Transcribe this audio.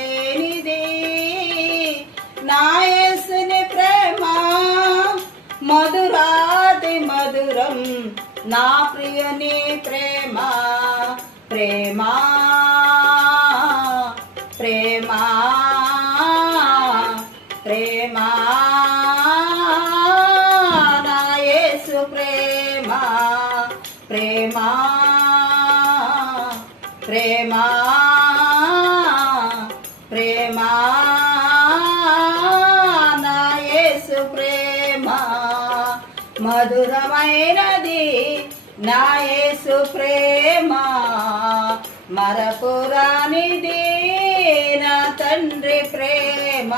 లేనిదే నాయసుని ప్రేమ మధురాది మధురం నా ప్రియని ప్రేమ ప్రేమ ప్రేమ ప్రేమ నాయసు ప్రేమ ప్రేమ ప్రేమ. నాయసు ప్రేమ మధురమైనది నాయసు ప్రేమ. మరపురానిది నా తండ్రి ప్రేమ.